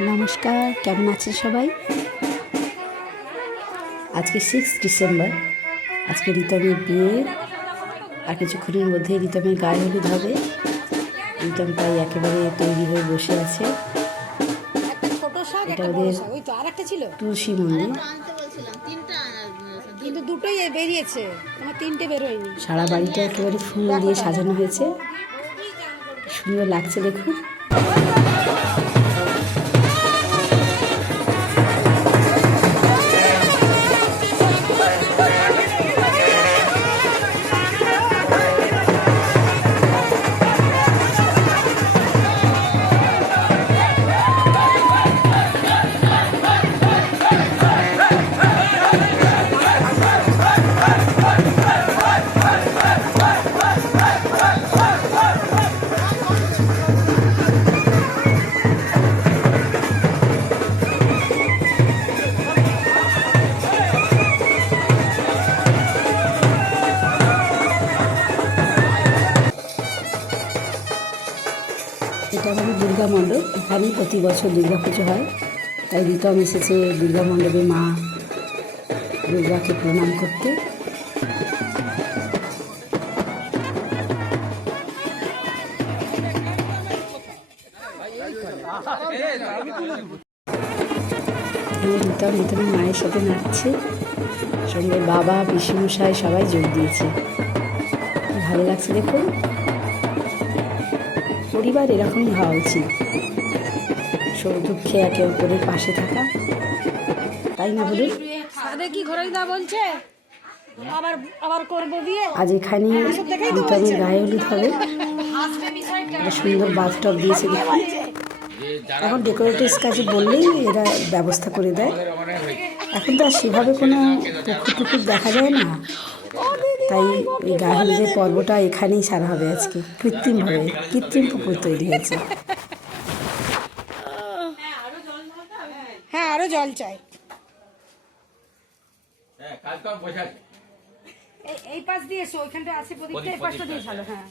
নমস্কার কেমন আছেন সবাই? আজকে সিক্স ডিসেম্বর আজকে রিতমের বিয়ে। আর কিছুক্ষণের মধ্যে রিতমের গায়ে হলুদ হবে। রিতম তাই একেবারে তৈরি হয়ে বসে আছে। এটা ওদের- ওই তো আরেকটা ছিল। তুলসী মন্দির। আনতে বলছিলাম তিনটা আনার কিন্তু দুটোই বেরিয়েছে। আমার তিনটে বেরোয়নি। সারা বাড়িটা একেবারে ফুল দিয়ে সাজানো হয়েছে। সুন্দর লাগছে দেখুন। এটা আমাদের দুর্গা মণ্ডপ। এখানেই প্রতি বছর দুর্গা পুজো হয়। তাই রিতম এসেছে দুর্গা মণ্ডপে মা দুর্গাকে প্রণাম করতে। এখানে রিতম মায়ের সাথে নাচছে। সঙ্গে বাবা, পিসিমশাই সবাই যোগ দিয়েছে। ভালো লাগছে দেখুন। পরিবার এরকমই হওয়া উচিত। সুখ দুঃখে একে অপরের পাশে থাকা। তাই না বলুন? সাদে কি ঘরে দা বলছে? আবার আবার করব দিয়ে আজ এখানে রিতমের গায়ে হলুদ হবে। সুন্দর বাথটব দিয়েছে দেখুন এখন ডেকোরেটিভস কাজে বললেই এরা ব্যবস্থা করে দেয়। এখন তো আর সেভাবে কোনো পুকুর টুকুর দেখা যায় না। তাই এই হলুদের পর্বটা এখানেই সারা হবে আজকে। কৃত্রিমভাবে কৃত্রিম পুকুর তৈরি হয়েছে। হ্যাঁ আরও জল চাই। হ্যাঁ এই এই পাশ দিয়ে এসো ওইখানটা আছে প্রদীপটা এই পাশটা দিয়ে ভালো হ্যাঁ।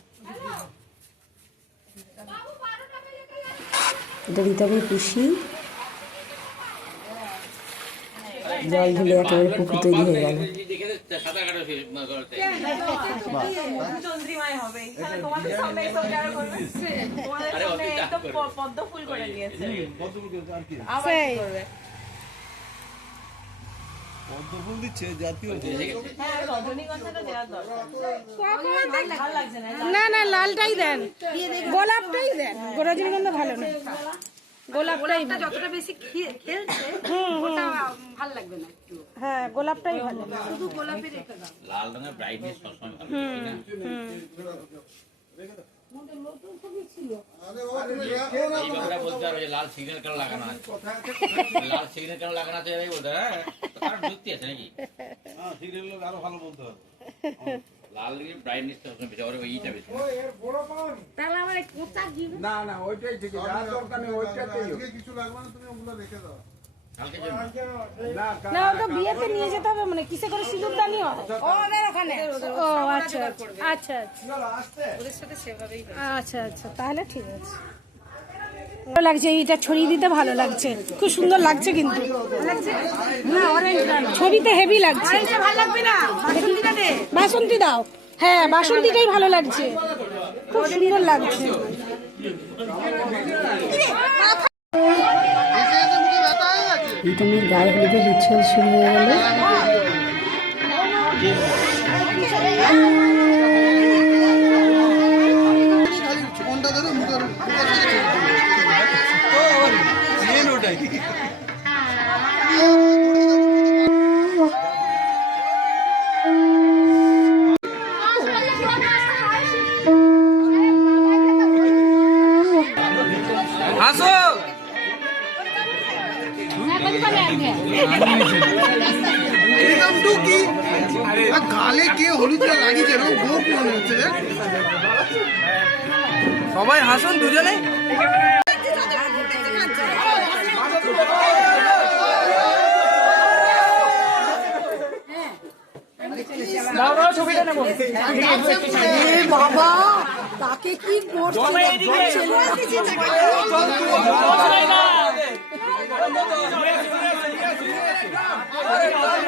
এটা পিসি জল ঢেলে একেবারে পুকুর তৈরি হয়ে গেল। দেখে কাটা করতে চন্দ্রিমায় হবে। এখানে তোমাদের সামনে এসব যারা করবে? তোমাদের সামনে একদম পদ্ম ফুল করে দিয়েছে। আবার সেই। কি করবে? পদ্মফুল দিচ্ছে জাতীয় হ্যাঁ না না না লালটাই দেন। গোলাপটাই দেন। রজনীগন্ধা ভালো না। গোলাপটাই যতটা বেশি খেলছে ওটা ভালো লাগবে না হ্যাঁ গোলাপটাই ভালো। শুধু গোলাপের রেখে দাও। লাল রঙের ব্রাইটনেস সবসময় ভালো লাল সিগন্যাল কেন লাগানো আছে? লাল সিগন্যাল কেন লাগানো আছে বলতে হ্যাঁ? যুক্তি আছে নাকি? সিরিয়াল আরও ভালো বলতে হবে। লাল ব্রাইটনেস সবসময় বেশি ওর ওইটা বেশি তাহলে আমার কোথা দিব না না ওইটাই ঠিক আছে। আর দরকার নেই ওইটাতেই হোক। কালকে জন্য না না ওটা বিয়েতে নিয়ে যেতে হবে মানে কিসে করে হয়? ওদের ওখানে। ও আচ্ছা আচ্ছা। আচ্ছা ওদের সাথে সেভাবেই আচ্ছা আচ্ছা তাহলে ঠিক আছে। ভালো লাগছে এইটা ছড়িয়ে দিতে ভালো লাগছে। খুব সুন্দর লাগছে কিন্তু। ছবিতে হেভি লাগছে। ভালো লাগবে না? বাসন্তী দাও। হ্যাঁ বাসন্তীটাই ভালো লাগছে। খুব সুন্দর লাগছে। রিতমের গায়ে হলুদের রিচুয়াল শুরু হয়ে গেল। এরকম টুকি আর গালে কে হলুদটা লাগিয়েছে এরকম গোপ মনে হচ্ছে সবাই হাসুন দুজনে। বাবা তাকে কি করছে?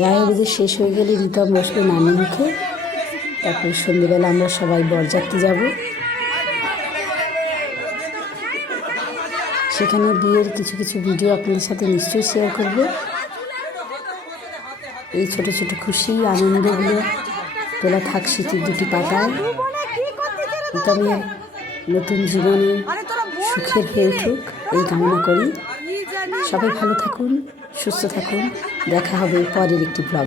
গায়ে হলুদের শেষ হয়ে গেলে রিতম বসবে নানি মুখে। তারপর সন্ধ্যেবেলা আমরা সবাই বরযাত্রী যাব। সেখানে বিয়ের কিছু কিছু ভিডিও আপনাদের সাথে নিশ্চয়ই শেয়ার করব। এই ছোট ছোট খুশি, আনন্দগুলো তোলা থাক স্মৃতির দুটি পাতায় রিতমের নতুন জীবনে সুখের হয়ে উঠুক এই কামনা করি। সবাই ভালো থাকুন, সুস্থ থাকুন। দেখা হবে পরের একটি ব্লগ